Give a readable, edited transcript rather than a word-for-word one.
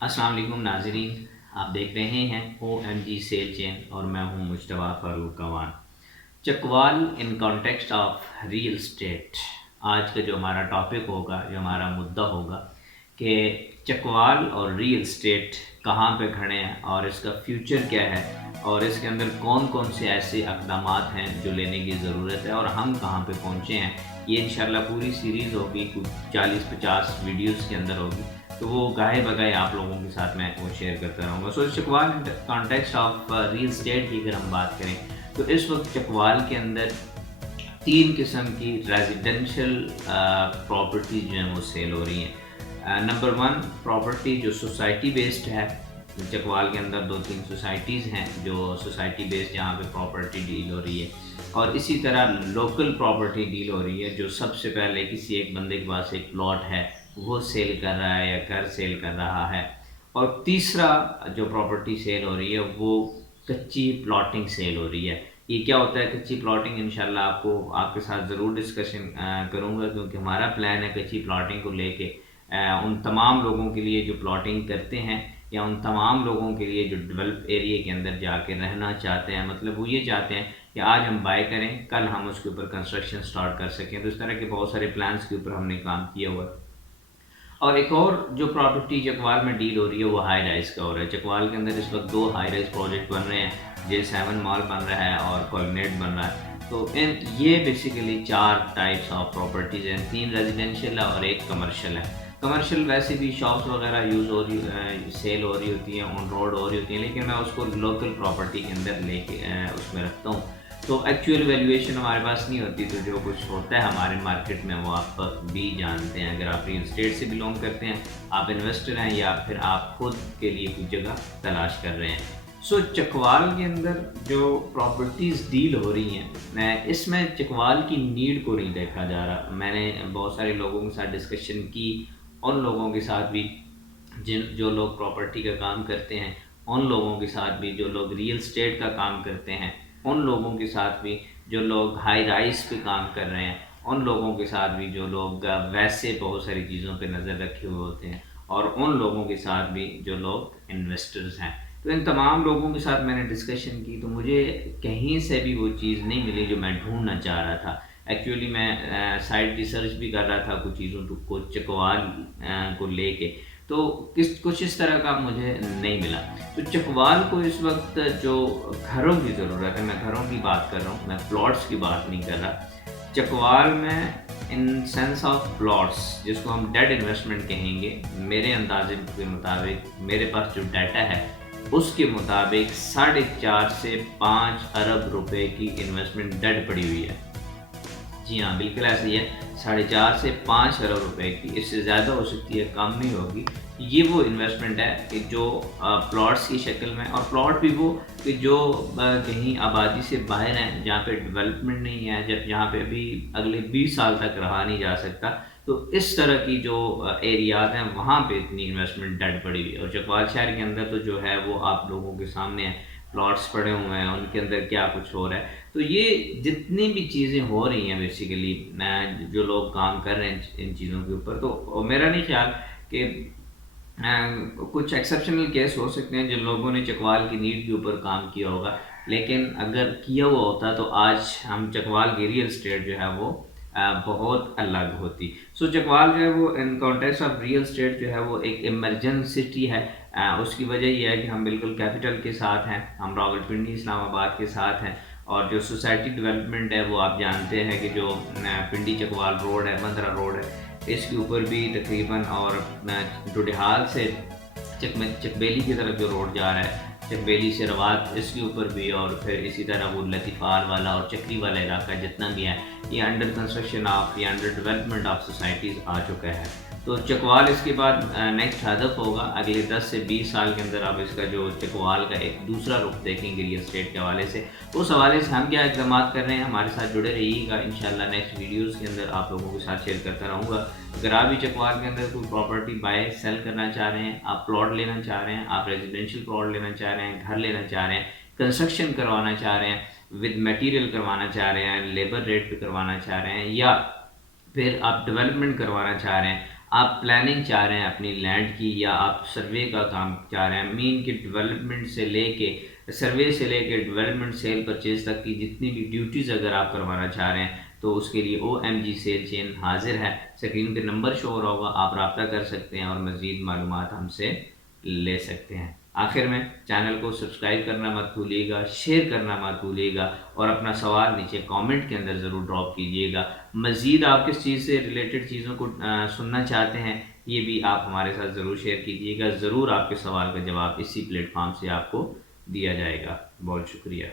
अस्सलाम वालेकुम नाजरीन, आप देख रहे हैं OMG सेल चेन और मैं हूं मुश्तबा फारूक कवान। Chakwal in context of real estate. आज का जो हमारा टॉपिक होगा, जो हमारा मुद्दा होगा कि चकवाल और रियल स्टेट कहाँ पे खड़े हैं और इसका फ्यूचर क्या है और इसके अंदर कौन कौन से ऐसे अक़दामात हैं जो लेने की ज़रूरत है और हम कहाँ पे पहुँचे हैं। ये इंशाल्लाह पूरी सीरीज़ होगी, कुछ 40-50 वीडियोज़ के अंदर होगी, तो वो गाहे बगाए आप लोगों के साथ मैं वो शेयर करता रहूँगा। So Chakwal context of real estate की अगर हम बात करें तो इस वक्त चकवाल के अंदर तीन किस्म की रेजिडेंशियल प्रॉपर्टी जो हैं वो सेल हो रही हैं। नंबर वन, प्रॉपर्टी जो सोसाइटी बेस्ड है। चकवाल के अंदर 2-3 सोसाइटीज़ हैं जो सोसाइटी बेस्ड, जहाँ पे प्रॉपर्टी डील हो रही है, और इसी तरह लोकल प्रॉपर्टी डील हो रही है जो सबसे पहले किसी एक बंदे के पास एक प्लॉट है वो सेल कर रहा है या घर सेल कर रहा है। और तीसरा जो प्रॉपर्टी सेल हो रही है वो कच्ची प्लॉटिंग सेल हो रही है। ये क्या होता है कच्ची प्लॉटिंग, इंशाल्लाह आपके साथ ज़रूर डिस्कशन करूँगा, क्योंकि हमारा प्लान है कच्ची प्लॉटिंग को लेके उन तमाम लोगों के लिए जो प्लॉटिंग करते हैं या उन तमाम लोगों के लिए जो डेवलप एरिया के अंदर जाके रहना चाहते हैं, मतलब वो ये चाहते हैं कि आज हम बाय करें, कल हम उसके ऊपर कंस्ट्रक्शन स्टार्ट कर सकें। तो इस तरह के बहुत सारे प्लान्स के ऊपर हमने काम किया हुआ है। और एक और जो प्रॉपर्टी चकवाल में डील हो रही है वो हाई राइज का हो रहा है। चकवाल के अंदर इस वक्त 2 हाई राइज प्रोजेक्ट बन रहे हैं, J7 मॉल बन रहा है और कोलिनेट बन रहा है। तो इन ये बेसिकली 4 टाइप्स ऑफ प्रॉपर्टीज़ हैं, 3 रेजिडेंशियल है और 1 कमर्शियल है। कमर्शियल वैसे भी शॉप्स वगैरह यूज़ हो रही सेल हो रही होती हैं, ऑन रोड हो रही होती हैं, लेकिन मैं उसको लोकल प्रॉपर्टी के अंदर लेके उसमें रखता हूँ। तो एक्चुअल वैल्यूएशन हमारे पास नहीं होती, तो जो कुछ होता है हमारे मार्केट में वो आप भी जानते हैं। अगर आप रियल स्टेट से बिलोंग करते हैं, आप इन्वेस्टर हैं, या फिर आप खुद के लिए कुछ जगह तलाश कर रहे हैं। सो चकवाल के अंदर जो प्रॉपर्टीज़ डील हो रही हैं, इसमें चकवाल की नीड को नहीं देखा जा रहा। मैंने बहुत सारे लोगों के साथ डिस्कशन की, उन लोगों के साथ भी जो लोग प्रॉपर्टी का काम करते हैं, उन लोगों के साथ भी जो लोग रियल स्टेट का काम करते हैं, उन लोगों के साथ भी जो लोग हाई राइज पे काम कर रहे हैं, उन लोगों के साथ भी जो लोग वैसे बहुत सारी चीज़ों पे नज़र रखे हुए होते हैं, और उन लोगों के साथ भी जो लोग इन्वेस्टर्स हैं। तो इन तमाम लोगों के साथ मैंने डिस्कशन की, तो मुझे कहीं से भी वो चीज़ नहीं मिली जो मैं ढूंढना चाह रहा था। एक्चुअली मैं साइड रिसर्च भी कर रहा था कुछ चीज़ों को चकवाल को लेके, तो कुछ इस तरह का मुझे नहीं मिला। तो चकवाल को इस वक्त जो घरों की ज़रूरत है, मैं घरों की बात कर रहा हूँ, मैं प्लॉट्स की बात नहीं कर रहा। चकवाल में इन सेंस ऑफ प्लॉट्स, जिसको हम डेड इन्वेस्टमेंट कहेंगे, मेरे अंदाजे के मुताबिक, मेरे पास जो डाटा है उसके मुताबिक 4.5 से 5 अरब रुपए की इन्वेस्टमेंट डेड पड़ी हुई है। जी हाँ, बिल्कुल ऐसे ही है, 4.5 से 5 अरब रुपए की, इससे ज़्यादा हो सकती है, कम नहीं होगी। ये वो इन्वेस्टमेंट है कि जो प्लॉट्स की शक्ल में, और प्लॉट भी वो कि जो कहीं आबादी से बाहर हैं, जहाँ पे डेवलपमेंट नहीं है, जहाँ पे अभी अगले 20 साल तक रहा नहीं जा सकता, तो इस तरह की जो एरियाज हैं वहाँ पे इतनी इन्वेस्टमेंट डेड पड़ी हुई है। और चकवाल शहर के अंदर तो जो है वो आप लोगों के सामने है, प्लॉट्स पड़े हुए हैं, उनके अंदर क्या कुछ हो रहा है। तो ये जितनी भी चीज़ें हो रही हैं बेसिकली, जो लोग काम कर रहे हैं इन चीज़ों के ऊपर, तो मेरा नहीं ख्याल कि कुछ एक्सेप्शनल केस हो सकते हैं जिन लोगों ने चकवाल की नीड के ऊपर काम किया होगा, लेकिन अगर किया हुआ होता तो आज हम चकवाल की रियल स्टेट जो है वो बहुत अलग होती। सो चकवाल जो है वो इन कॉन्टेक्स्ट ऑफ रियल स्टेट जो है वो एक इमरजेंसी है। उसकी वजह यह है कि हम बिल्कुल कैपिटल के साथ हैं, हम रावलपिंडी इस्लामाबाद के साथ हैं, और जो सोसाइटी डेवलपमेंट है वो आप जानते हैं कि जो पिंडी चकवाल रोड है, मंदरा रोड है, इसके ऊपर भी तकरीबन, और डुडिहाल से चकबेली की तरफ जो रोड जा रहा है, चकबेली से रवात, इसके ऊपर भी, और फिर इसी तरह वो लतीफ़ाल वाला और चक्री वाला इलाका जितना भी है, ये अंडर कंस्ट्रक्शन ऑफ या अंडर डेवलपमेंट ऑफ सोसाइटीज़ आ चुका है। तो चकवाल इसके बाद नेक्स्ट हदफ होगा, अगले 10 से 20 साल के अंदर आप इसका जो चकवाल का एक दूसरा रुख देखेंगे रियल स्टेट के हवाले से। उस हवाले से हम क्या इक़दाम कर रहे हैं, हमारे साथ जुड़े रहिएगा। इंशाल्लाह नेक्स्ट वीडियोज़ के अंदर आप लोगों के साथ शेयर करता रहूँगा। अगर आप भी चकवाल के अंदर कोई प्रॉपर्टी बाय सेल करना चाह रहे हैं, आप प्लॉट लेना चाह रहे हैं, आप रेजिडेंशियल प्लॉट लेना चाह रहे हैं, घर लेना चाह रहे हैं, कंस्ट्रक्शन करवाना चाह रहे हैं, विद मटेरियल करवाना चाह रहे हैं, लेबर रेट पे करवाना चाह रहे हैं, या फिर आप डेवलपमेंट करवाना चाह रहे हैं, آپ پلاننگ چاہ رہے ہیں اپنی لینڈ کی، یا آپ سروے کا کام چاہ رہے ہیں، مین کی ڈیولپمنٹ سے لے کے سروے سے لے کے ڈیولپمنٹ سیل پرچیز تک کی جتنی بھی ڈیوٹیز اگر آپ کروانا چاہ رہے ہیں تو اس کے لیے OMG سیل چین حاضر ہے۔ اسکرین پہ نمبر شو ہو رہا ہوگا، آپ رابطہ کر سکتے ہیں اور مزید معلومات ہم سے لے سکتے ہیں۔ آخر میں چینل کو سبسکرائب کرنا مت بھولیے گا، شیئر کرنا مت بھولیے گا، اور اپنا سوال نیچے کامنٹ کے اندر ضرور ڈراپ کیجیے گا۔ مزید آپ کس چیز سے ریلیٹڈ چیزوں کو سننا چاہتے ہیں یہ بھی آپ ہمارے ساتھ ضرور شیئر کیجیے گا، ضرور آپ کے سوال کا جواب اسی پلیٹ فارم سے آپ کو دیا جائے گا۔ بہت شکریہ۔